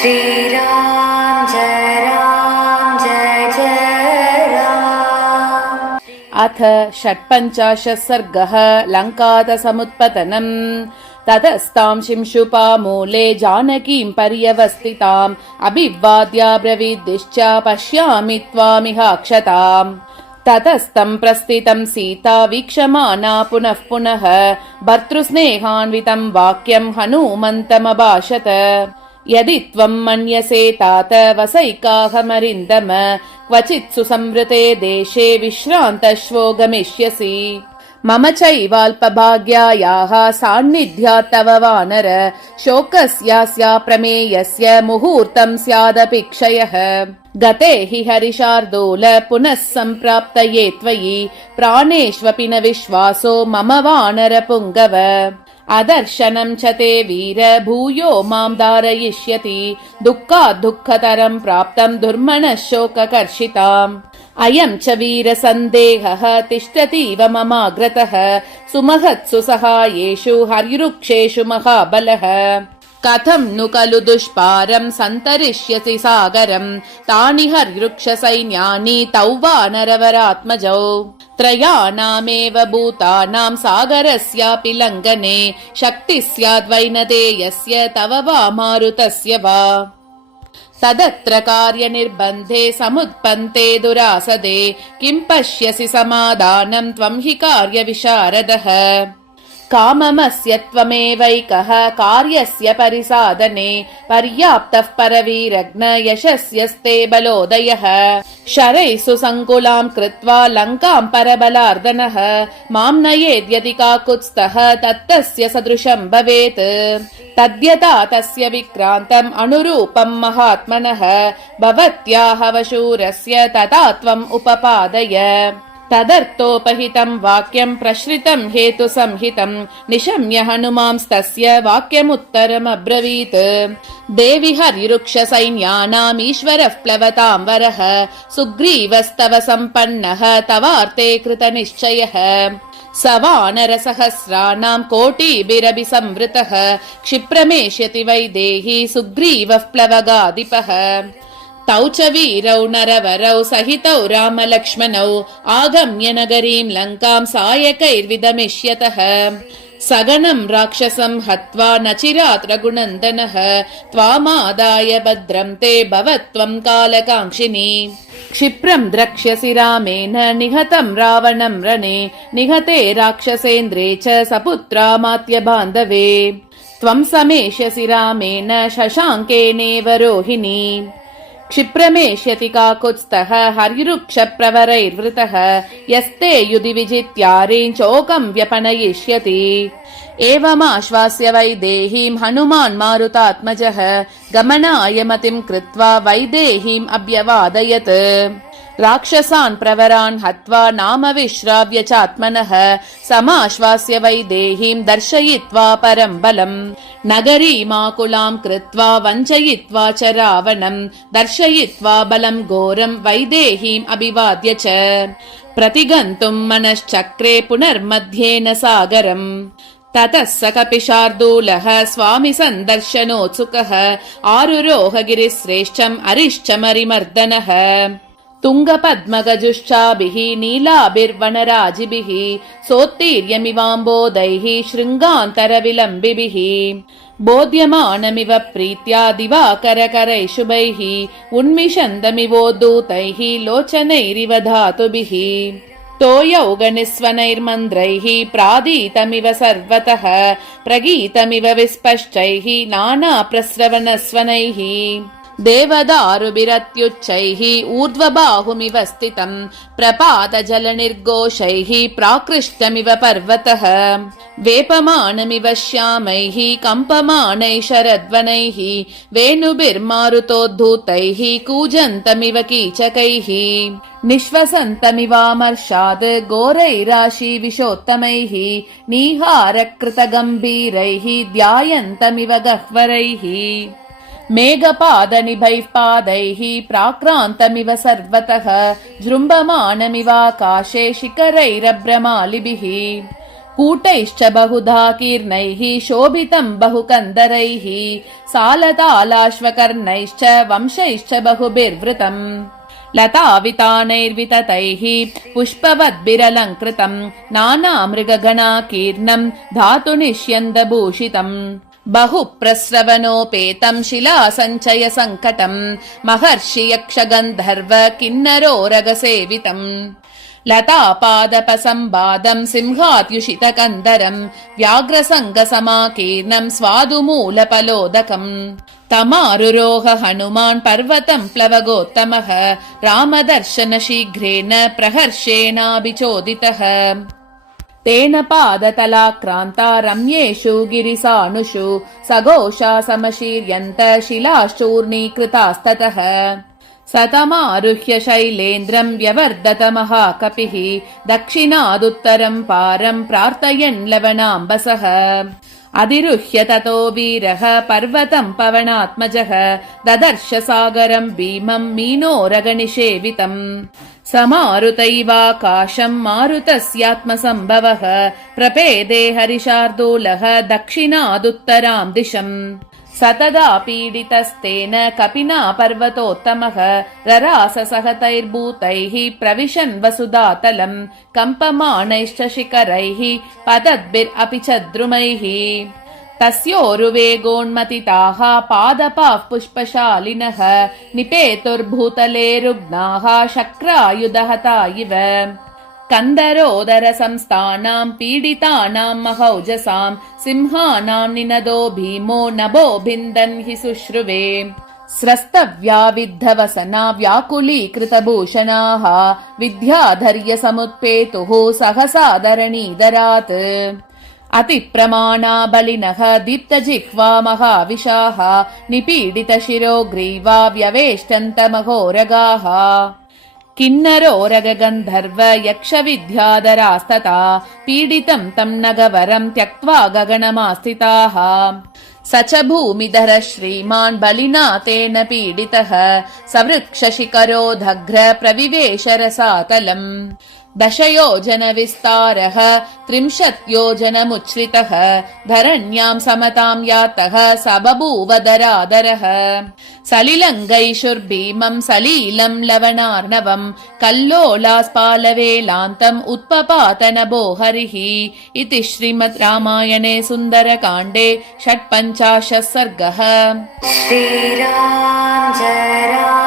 श्रीराम जय जय राम। अथ षट्पञ्चाशत् सर्गः लङ्कातसमुत्पतनम्। ततस्तां शिंशुपामूले जानकीं पर्यवस्थिताम् अभिवाद्याब्रवीद्दिश्च पश्यामि त्वामिहाक्षताम्। ततस्तं प्रस्थितं सीता वीक्षमाना पुनः पुनः भर्तृस्नेहान्वितं वाक्यं हनूमन्तमभाषत। यदि त्वं मन्यसे तात वसैकाहमरिन्दम क्वचित् सुसंवृते देशे विश्रान्तश्वो गमिष्यसि। मम चैवाल्पभाग्यायाः सान्निध्यात् तव वानर शोकस्यास्या प्रमेयस्य मुहूर्तं स्यादपि क्षयः। गते हि हरिशार्दूल पुनः सम्प्राप्तये त्वयि प्राणेष्वपि न विश्वासो मम वानर पुङ्गव। अदर्शनं च ते वीर भूयो मां धारयिष्यति दुःखात् दुःखतरं प्राप्तं दुर्मनः शोककर्षिताम्। अयं च वीरसन्देहः तिष्ठतीव ममाग्रतः सुमहत्सु सहायेषु हरिवृक्षेषु महाबलः। कथं नु खलु दुष्पारं सन्तरिष्यसि सागरं तानि हरिवृक्षसैन्यानि तौ वानरवरात्मजौ। त्रयाणामेव भूतानां सागरस्यापि लङ्घने शक्तिः स्याद्वैनदेयस्य तव वा मारुतस्य वा। तदत्र कार्यनिर्बन्धे समुत्पन्ते दुरासदे किं पश्यसि समाधानं त्वं हि कार्यविशारदः। काममस्य त्वमेवैकः कार्यस्य परिसाधने पर्याप्तः परवीरग्न यशस्यस्ते बलोदयः। शरैः सुसङ्कुलां कृत्वा लङ्कां परबलार्दनः मां नयेद्यदि काकुत्स्थः तत्तस्य सदृशं भवेत्। तद्यथा तस्य विक्रान्तम् अनुरूपं महात्मनः भवत्याः वशूरस्य तथा त्वम् उपपादय। तदर्थोपहितं वाक्यं प्रश्रितं हेतु संहितं निशम्य हनुमांस्तस्य वाक्यमुत्तरमब्रवीत्। देवि हरिवृक्षसैन्यानाम् ईश्वरः प्लवतां वरः सुग्रीवस्तव सम्पन्नः तवार्ते कृतनिश्चयः। स वानरसहस्राणां कोटिभिरभि संवृतः क्षिप्रमेष्यति वैदेही सुग्रीवः प्लवगाधिपः। तौ च वीरौ नरवरौ सहितौ रामलक्ष्मणौ आगम्य नगरीं लङ्कां सायकैर्विदमिष्यतः। सगनं राक्षसं हत्वा न चिरात् रघुनन्दनः त्वामादाय भद्रं ते भवत्वं कालकाङ्क्षिणी। क्षिप्रं द्रक्ष्यसि रामेण निहतं रावणं रणे निहते राक्षसेन्द्रे च सपुत्रामात्य बान्धवे। त्वं समेष्यसि रामेण शशाङ्केनेव रोहिणी। क्षिप्रमेष्यति काकुत्स्थः हरिवृक्षप्रवरैर्वृतः यस्ते युधि विजित्यारीं चोकं व्यपनयिष्यति। एवमाश्वास्य वैदेहीं हनुमान् मारुतात्मजः गमनाय मतिं कृत्वा वैदेहीम् अभ्यवादयत्। राक्षसान् प्रवरान् हत्वा नाम विश्राव्य चात्मनः समाश्वास्य वैदेहीं दर्शयित्वा परं बलम्। नगरीमाकुलां कृत्वा वञ्चयित्वा च रावणं दर्शयित्वा बलं घोरं वैदेहीम् अभिवाद्य च प्रतिगन्तुं मनश्चक्रे पुनर्मध्येन सागरम्। ततः स कपिशार्दूलः स्वामि सन्दर्शनोत्सुकः आरुरोह गिरिश्रेष्ठम् अरिश्चमरिमर्दनः। तुङ्गपद्मगजुश्चाभिः नीलाभिर्वनराजिभिः सोत्तीर्यमिवाम्बोदैः शृङ्गान्तरविलम्बिभिः बोध्यमानमिव प्रीत्या दिवाकरकरैः शुभैः उन्मिषन्दमिवोद्धूतैः लोचनैरिव धातुभिः। तोयौगनिस्वनैर्मन्द्रैः प्रादीतमिव सर्वतः प्रगीतमिव विस्पष्टैः नानाप्रस्रवणस्वनैः देवदारुभिरत्युच्चैः ऊर्ध्वबाहुमिव स्थितं प्रपातजलनिर्घोषैः प्राकृष्टमिव पर्वतः। वेपमानमिव श्यामैः कम्पमानैः शरद्वनैः वेणुभिर्मारुतोद्धूतैः कूजन्तमिव कीचकैः निःश्वसन्तमिवामर्षाद् घोरैराशिविषोत्तमैः निहारकृतगम्भीरैः ध्यायन्तमिव गह्वरैः मेघपादनिभैः पादैः प्राक्रान्तमिव सर्वतः जृम्भमानमिवाकाशे शिखरैरभ्रमालिभिः कूटैश्च बहुधा कीर्णैः शोभितम् बहुकन्दरैः सालतालाश्वकर्णैश्च वंशैश्च बहुभिर्वृतम् लतावितानैर्विततैः पुष्पवद्भिरलङ्कृतम् नानामृगगणाकीर्णम् धातुनिष्यन्दभूषितम् बहुप्रस्रवणोपेतम् शिलासञ्चय सङ्कटम् महर्षि यक्षगन्धर्व किन्नरोरगसेवितम् लतापादपसम्बादम् सिंहात्युषितकन्दरम् व्याघ्रसङ्गसमाकीर्णम् स्वादुमूलफलोदकम् तमारुरोह हनुमान् पर्वतम् प्लवगोत्तमः रामदर्शनशीघ्रेण प्रहर्षेणाभिचोदितः तेन पादतलाक्रान्ता रम्येषु गिरिसानुषु सघोषा समशीर्यन्त शिलाश्चूर्णीकृतास्ततः सतमारुह्य शैलेन्द्रम् व्यवर्धत महाकपिः दक्षिणादुत्तरम् पारम् प्रार्थयन् लवणाम्बसः अधिरुह्य ततो वीरः पर्वतम् पवनात्मजः ददर्श सागरम् भीमम् मीनोरगनिषेवितम् समारुतैवाकाशम् मारुतस्यात्मसम्भवः प्रपेदे हरिशार्दूलः दक्षिणादुत्तराम् दिशम् सतदा पीडितस्तेन कपिना पर्वतोत्तमः ररास सहतैर्भूतैः प्रविशन् वसुधातलम् कम्पमाणैश्च शिखरैः पतद्भिरपि च द्रुमैः तस्योरुवेगोन्मतिताः पादपाः पुष्पशालिनः निपेतुर्भूतले रुग्णाः शक्रायुधहता इव कन्दरोदरसंस्थानाम् पीडितानाम् महौजसाम् सिंहानाम् निनदो भीमो नभो भिन्दन् हि शुश्रुवे स्रस्तव्या विद्धवसना व्याकुलीकृतभूषणाः विद्याधर्यसमुत्पेतुः सहसा धरणीधरात् अतिप्रमाणा बलिनः दीप्तजिह्वा महाविशाः निपीडितशिरो ग्रीवा व्यवेष्टन्तमघोरगाः किन्नरोरगगन्धर्व यक्षविद्याधरास्तथा पीडितम् तम् नगवरम् त्यक्त्वा गगनमास्थिताः स च भूमिधर श्रीमान् बलिना तेन पीडितः सवृक्षशिखरोधग्र प्रविवेश रसातलम् 10 योजनविस्तारः 30 योजनमुच्छ्रितः धरण्याम् समताम् यातः स बभूव दरादरः सलिलङ्गैषुर्भीमम् सलीलम् लवणार्णवम् कल्लोलास्पालवेलान्तम् उत्पपातनभो हरिः इति श्रीमद् रामायणे सुन्दरकाण्डे 56 सर्गः। श्रीराम जय राम।